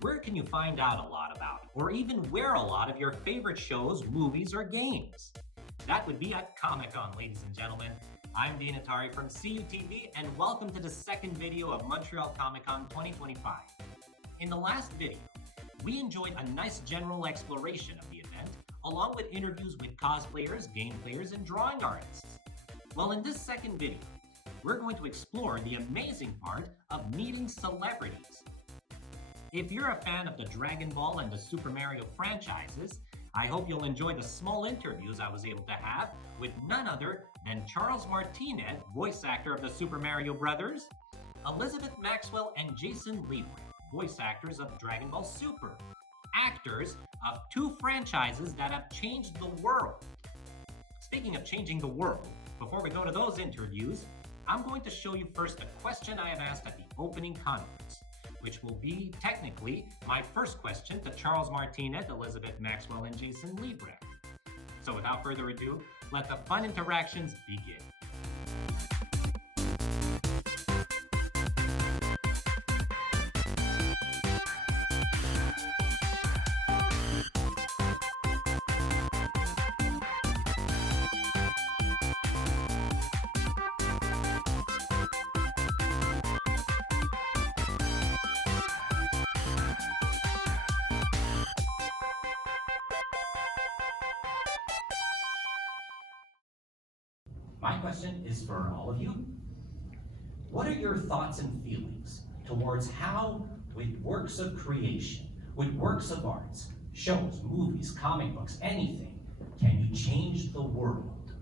Where can you find out a lot about, or even where a lot of your favorite shows, movies, or games? That would be at Comiccon, ladies and gentlemen. I'm Dean Attari from CUTV, and welcome to the second video of Montreal Comic-Con 2025. In the last video, we enjoyed a nice general exploration of the event, along with interviews with cosplayers, game players, and drawing artists. Well, in this second video, we're going to explore the amazing part of meeting celebrities. If you're a fan of the Dragon Ball and the Super Mario franchises, I hope you'll enjoy the small interviews I was able to have with none other than Charles Martinet, voice actor of the Super Mario Brothers, Elizabeth Maxwell and Jason Liebrecht, voice actors of Dragon Ball Super, actors of two franchises that have changed the world. Speaking of changing the world, before we go to those interviews, I'm going to show you first a question I have asked at the opening conference, which will be technically my first question to Charles Martinet, Elizabeth Maxwell, and Jason Liebrecht. So without further ado, let the fun interactions begin. My question is for all of you. What are your thoughts and feelings towards how, with works of creation, with works of arts, shows, movies, comic books, anything, can you change the world?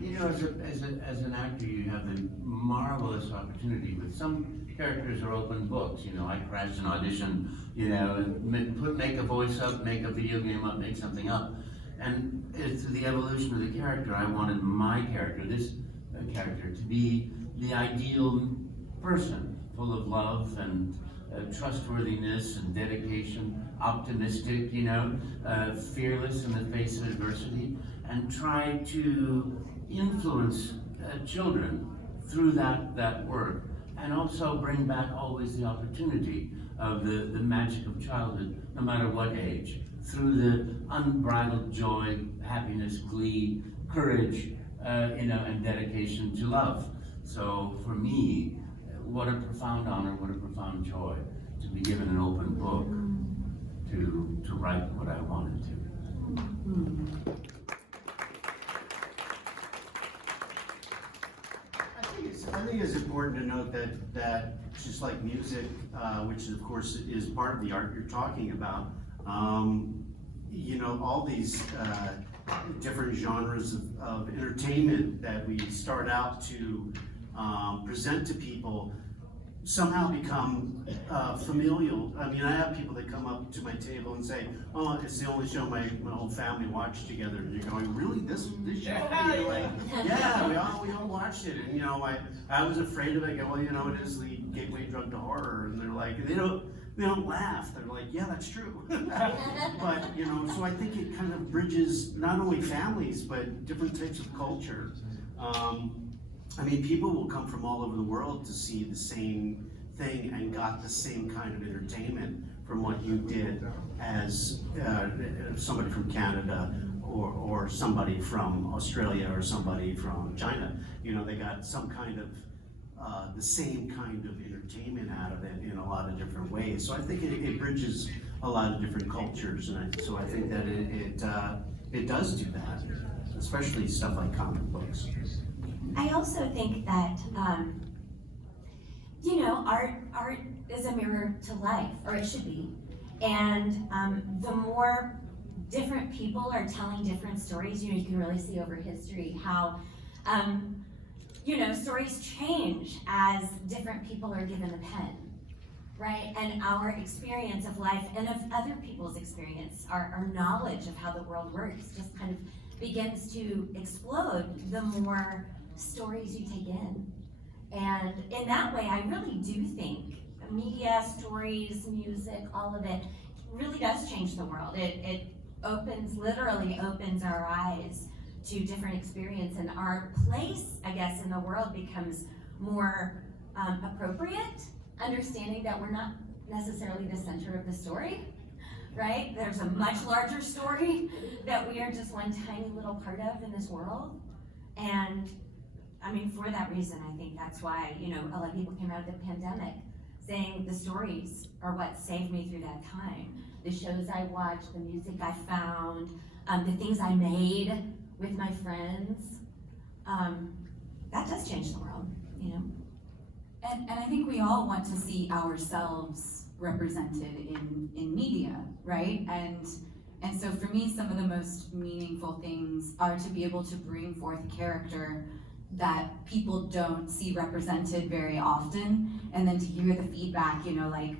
You know, as an actor, you have the marvelous opportunity. With some characters are open books. You know, I crashed an audition. You know, make a voice up, make a video game up, make something up. And it's the evolution of the character. I wanted my character, this character, to be the ideal person, full of love and trustworthiness and dedication, optimistic, you know, fearless in the face of adversity, and try to influence children through that work, and also bring back always the opportunity of the magic of childhood, no matter what age, through the unbridled joy, happiness, glee, courage, you know, and dedication to love. So for me, what a profound honor, what a profound joy to be given an open book to write what I wanted to. I think it's important to note that just like music, which of course is part of the art you're talking about, you know, all these different genres of entertainment that we start out to present to people somehow become familial. I mean, I have people that come up to my table and say, "Oh, it's the only show my whole family watched together." And you're going, "Really? This show?" And you're like, "Yeah, we all watched it." And you know, I was afraid of it. I go, "Well, you know, it is the gateway drug to horror." And they're like, they don't laugh. They're like, "Yeah, that's true." But you know, so I think it kind of bridges not only families but different types of culture. I mean, people will come from all over the world to see the same thing and got the same kind of entertainment from what you did as somebody from Canada or somebody from Australia or somebody from China. You know, they got some kind of the same kind of entertainment out of it in a lot of different ways. So I think it bridges a lot of different cultures, and so I think that it does do that, especially stuff like comic books. I also think that, you know, art is a mirror to life, or it should be. And the more different people are telling different stories, you know, you can really see over history how, you know, stories change as different people are given the pen, right? And our experience of life and of other people's experience, our knowledge of how the world works just kind of begins to explode the more stories you take in. And in that way, I really do think media, stories, music, all of it really does change the world. It literally opens our eyes to different experience, and our place, I guess, in the world becomes more appropriate, understanding that we're not necessarily the center of the story, right? There's a much larger story that we are just one tiny little part of in this world. And I mean, for that reason, I think that's why, you know, a lot of people came out of the pandemic saying the stories are what saved me through that time. The shows I watched, the music I found, the things I made with my friends, that does change the world, you know? And I think we all want to see ourselves represented in media, right? And so for me, some of the most meaningful things are to be able to bring forth a character that people don't see represented very often, and then to hear the feedback, you know, like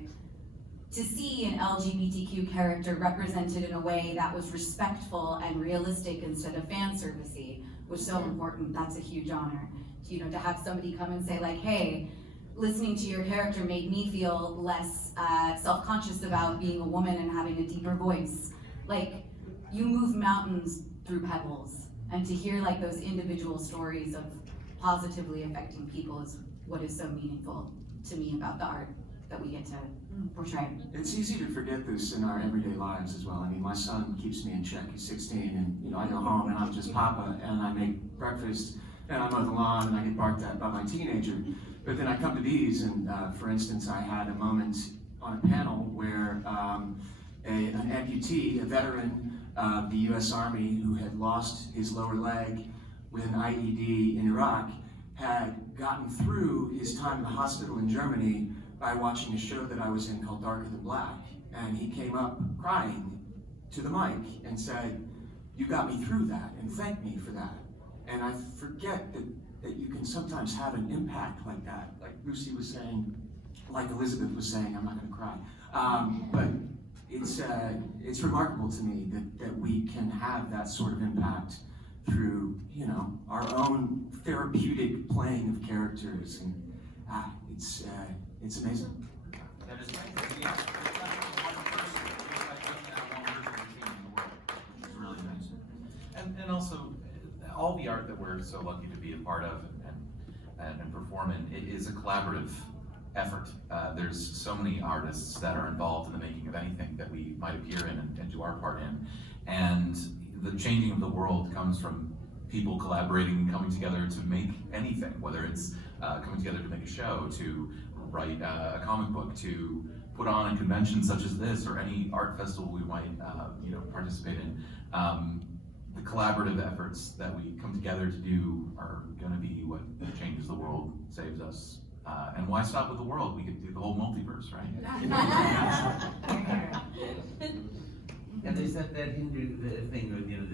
to see an LGBTQ character represented in a way that was respectful and realistic instead of fan servicey was so important. That's a huge honor. You know, to have somebody come and say like, hey, listening to your character made me feel less self-conscious about being a woman and having a deeper voice. Like, you move mountains through pebbles, and to hear like those individual stories of positively affecting people is what is so meaningful to me about the art that we get to portray. It's easy to forget this in our everyday lives as well. I mean, my son keeps me in check. He's 16, and you know, I go home and I'm just Papa, and I make breakfast, and I mow the lawn, and I get barked at by my teenager. But then I come to these, and for instance, I had a moment on a panel where an amputee, a veteran of the U.S. Army who had lost his lower leg with an IED in Iraq, had gotten through his time in the hospital in Germany by watching a show that I was in called Darker Than Black. And he came up crying to the mic and said, "You got me through that, and thank me for that." And I forget that you can sometimes have an impact like that. Like Lucy was saying, like Elizabeth was saying, I'm not gonna cry. But it's remarkable to me that we can have that sort of impact through, you know, our own therapeutic playing of characters, and it's amazing. That is amazing. Yeah. One person, one version of changing the world, which is really nice. And also, all the art that we're so lucky to be a part of and perform in, it is a collaborative effort. There's so many artists that are involved in the making of anything that we might appear in and do our part in. And the changing of the world comes from people collaborating and coming together to make anything, whether it's coming together to make a show, to write a comic book, to put on a convention such as this, or any art festival we might participate in. The collaborative efforts that we come together to do are going to be what changes the world, saves us. And why stop with the world? We could do the whole multiverse, right? And they said that Hindu thing, you know,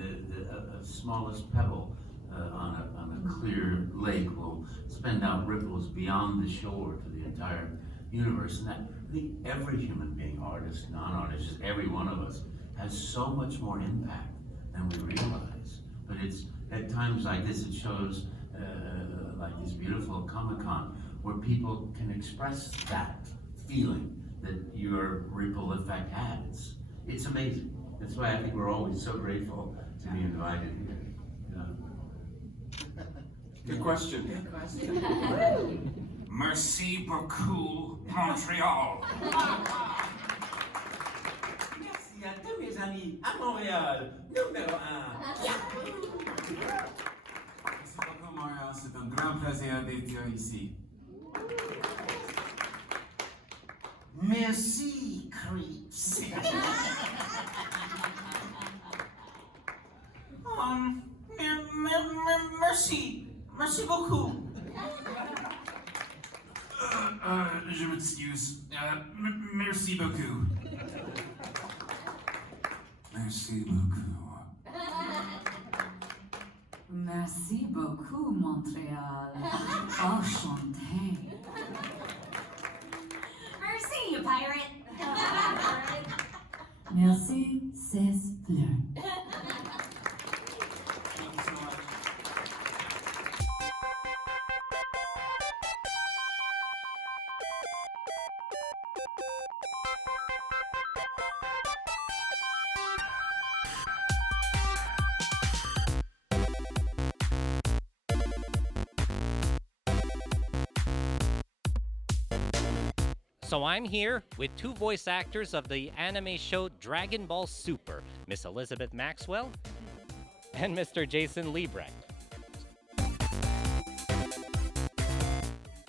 the smallest pebble on a clear lake will spend out ripples beyond the shore to the entire universe. And that, I think every human being, artist, non-artist, just every one of us, has so much more impact than we realize. But it's at times like this, it shows like this beautiful Comiccon, where people can express that feeling that your ripple effect has. It's amazing. That's why I think we're always so grateful to be invited here. Good question. Good question. Merci beaucoup, Montréal. Merci à tous mes amis à Montréal, numéro 1. Merci beaucoup, Montréal. C'est un grand plaisir d'être ici. Merci, creeps. Merci beaucoup. Je m'excuse. Merci beaucoup. Merci beaucoup. Merci beaucoup, Montréal. Enchanté. Mercy, you pirate. Merci, c'est fleur. So I'm here with two voice actors of the anime show Dragon Ball Super, Miss Elizabeth Maxwell and Mr. Jason Liebrecht.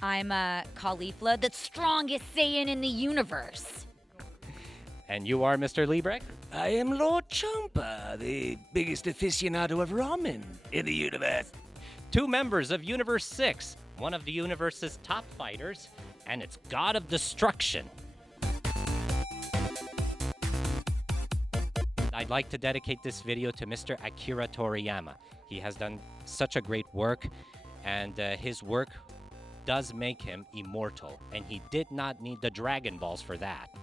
I'm Caulifla, the strongest Saiyan in the universe. And you are Mr. Liebrecht? I am Lord Champa, the biggest aficionado of ramen in the universe. Two members of Universe 6, one of the universe's top fighters, and its god of destruction. I'd like to dedicate this video to Mr. Akira Toriyama. He has done such a great work, and his work does make him immortal, and he did not need the Dragon Balls for that.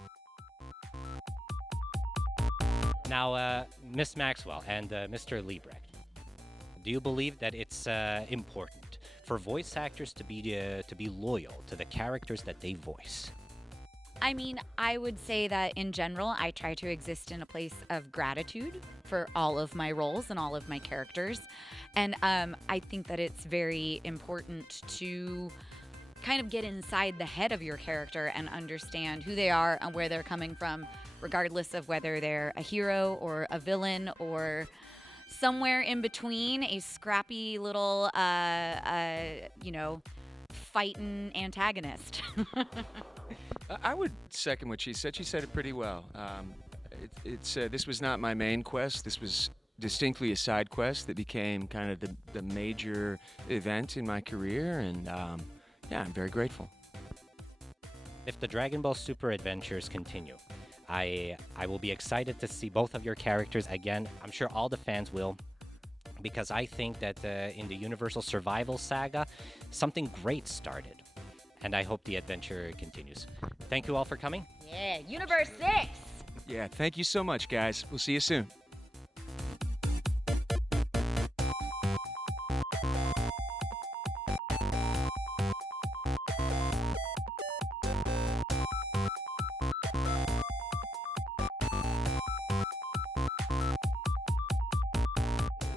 Now, Miss Maxwell and Mr. Liebrecht, do you believe that it's important for voice actors to be loyal to the characters that they voice? I mean, I would say that in general, I try to exist in a place of gratitude for all of my roles and all of my characters. And I think that it's very important to kind of get inside the head of your character and understand who they are and where they're coming from, regardless of whether they're a hero or a villain or somewhere in between, a scrappy little, fighting antagonist. I would second what she said. She said it pretty well. This was not my main quest. This was distinctly a side quest that became kind of the major event in my career, and I'm very grateful. If the Dragon Ball Super adventures continue, I will be excited to see both of your characters again. I'm sure all the fans will, because I think that in the Universal Survival Saga, something great started. And I hope the adventure continues. Thank you all for coming. Yeah, Universe 6! Yeah, thank you so much, guys. We'll see you soon.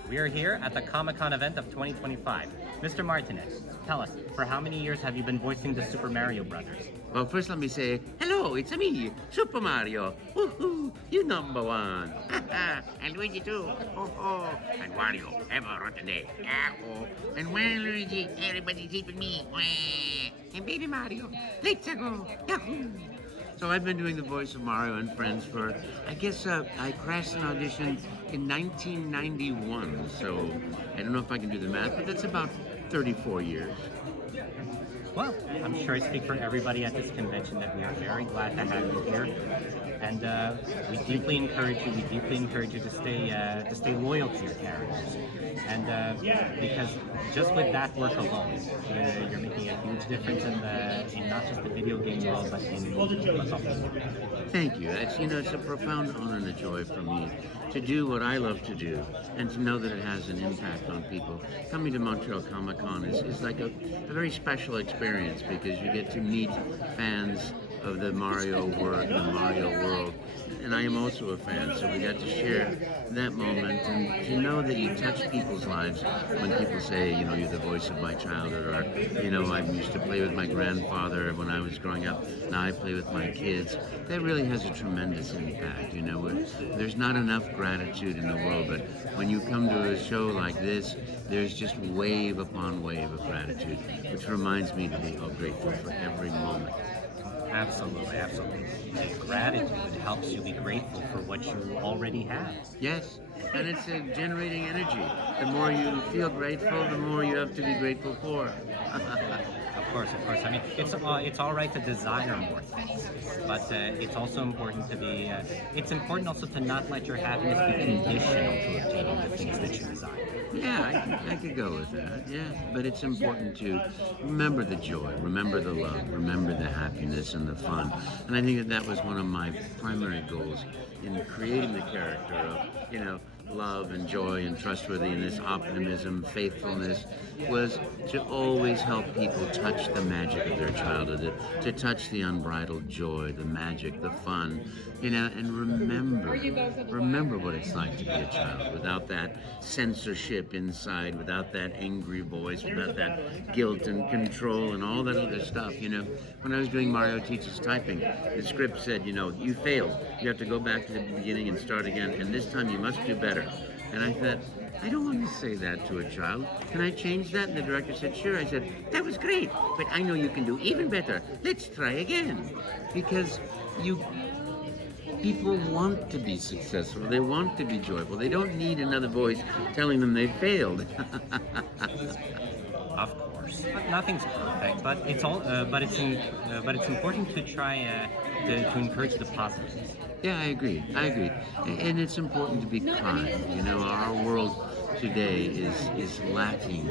We are here at the Comiccon event of 2025. Mr. Martinet, tell us, for how many years have you been voicing the Super Mario Brothers? Well, first let me say, hello, it's me, Super Mario. Woohoo, you number one. And Luigi too. Oh. And Wario, ever today. Oh. And when Luigi, everybody's eating me. And baby Mario, let's go. Yahoo. So I've been doing the voice of Mario and Friends for, I guess I crashed an audition in 1991. So I don't know if I can do the math, but that's about 34 years. Well, I'm sure I speak for everybody at this convention that we are very glad to have you here. And we deeply encourage you to stay loyal to your characters. And because just with that work alone, you're making a huge difference in not just the video game world, but in the whole. Thank you. It's a profound honor and a joy for me to do what I love to do, and to know that it has an impact on people. Coming to Montreal Comic Con is like a very special experience, because you get to meet fans of the Mario work, the Mario world. And I am also a fan, so we got to share that moment, and to know that you touch people's lives when people say, you're the voice of my childhood, or, I used to play with my grandfather when I was growing up, now I play with my kids. That really has a tremendous impact, There's not enough gratitude in the world, but when you come to a show like this, there's just wave upon wave of gratitude, which reminds me to be grateful for every moment. Absolutely. Gratitude helps you be grateful for what you already have. Yes, and it's generating energy. The more you feel grateful, the more you have to be grateful for. Of course. I mean, it's all right to desire more things, but it's also important to be. It's important also to not let your happiness be conditional to obtaining the things that you desire. Yeah, I could go with that, yeah. But it's important to remember the joy, remember the love, remember the happiness and the fun. And I think that was one of my primary goals in creating the character of, love and joy and trustworthiness, optimism, faithfulness, was to always help people touch the magic of their childhood, to touch the unbridled joy, the magic, the fun, and remember what it's like to be a child without that censorship inside, without that angry voice, without that guilt and control and all that other stuff. When I was doing Mario Teaches Typing, the script said, you failed. You have to go back to the beginning and start again, and this time you must do better. And I thought, I don't want to say that to a child. Can I change that? And the director said, sure. I said, that was great, but I know you can do even better. Let's try again. Because people want to be successful. They want to be joyful. They don't need another voice telling them they failed. Of course, nothing's perfect, but it's important to try to encourage the positives. Yeah, I agree. And it's important to be kind. Our world today is lacking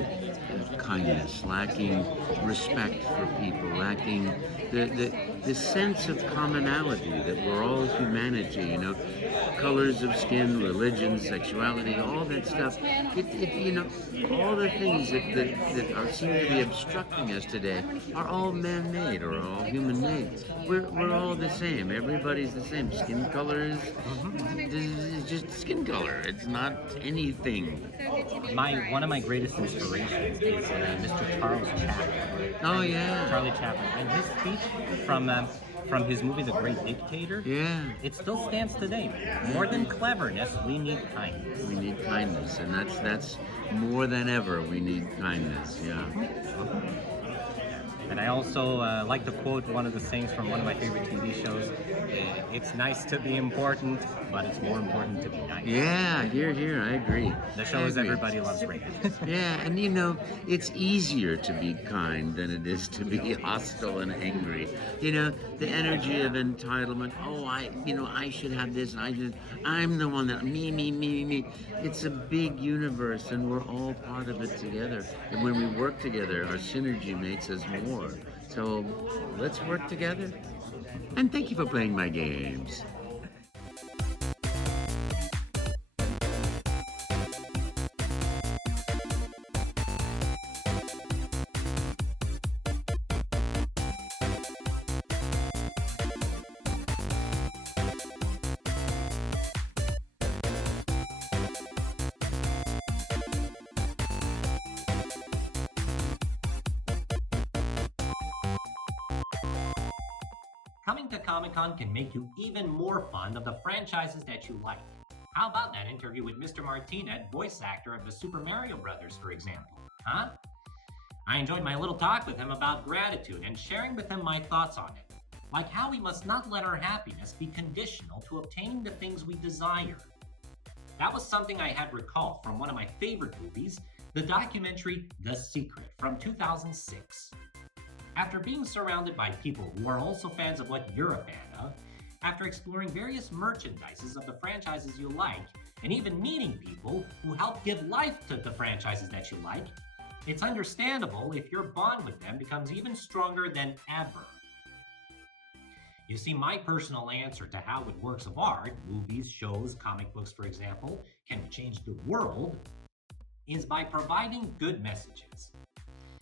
kindness, lacking respect for people, lacking the sense of commonality that we're all humanity, colors of skin, religion, sexuality, all that stuff. All the things that seem to be obstructing us today are all man-made or all human-made. We're all the same. Everybody's the same. Skin color is just skin color. It's not anything. One of my greatest inspirations is Mr. Charles Chaplin. Oh yeah, Charlie Chaplin, and his speech from his movie The Great Dictator. Yeah, it still stands today. More than cleverness, we need kindness. We need kindness, and that's more than ever. We need kindness. Yeah. And I also like to quote one of the sayings from one of my favorite TV shows. It's nice to be important, but it's more important to be nice. Yeah, here, I agree. The show is Everybody Loves Raymond. Yeah, and it's easier to be kind than it is to be hostile and angry. The energy of entitlement. Oh, I should have this, and I'm the one that, me. It's a big universe, and we're all part of it together. And when we work together, our synergy makes us more. So let's work together. And thank you for playing my games. Coming to Comic-Con can make you even more fond of the franchises that you like. How about that interview with Mr. Martinet, voice actor of the Super Mario Brothers, for example? Huh? I enjoyed my little talk with him about gratitude and sharing with him my thoughts on it. Like how we must not let our happiness be conditional to obtaining the things we desire. That was something I had recalled from one of my favorite movies, the documentary The Secret from 2006. After being surrounded by people who are also fans of what you're a fan of, after exploring various merchandises of the franchises you like, and even meeting people who help give life to the franchises that you like, it's understandable if your bond with them becomes even stronger than ever. You see, my personal answer to how with works of art, movies, shows, comic books, for example, can change the world, is by providing good messages.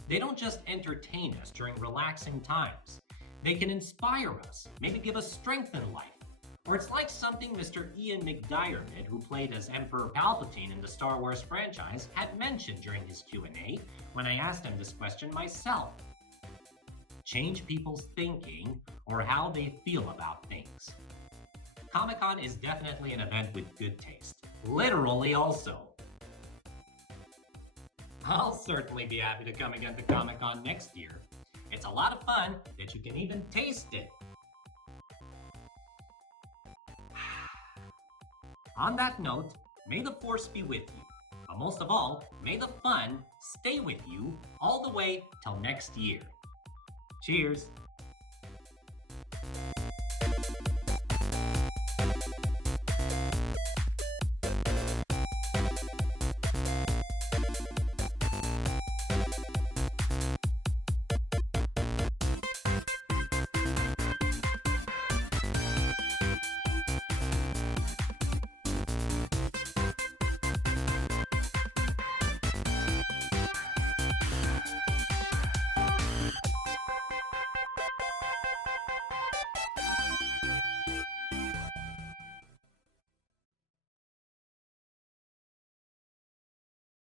They don't just entertain us during relaxing times. They can inspire us, maybe give us strength in life. Or it's like something Mr. Ian McDiarmid, who played as Emperor Palpatine in the Star Wars franchise, had mentioned during his Q&A when I asked him this question myself. Change people's thinking or how they feel about things. Comic-Con is definitely an event with good taste. Literally also. I'll certainly be happy to come again to Comic-Con next year. It's a lot of fun that you can even taste it. On that note, may the Force be with you. But most of all, may the fun stay with you all the way till next year. Cheers!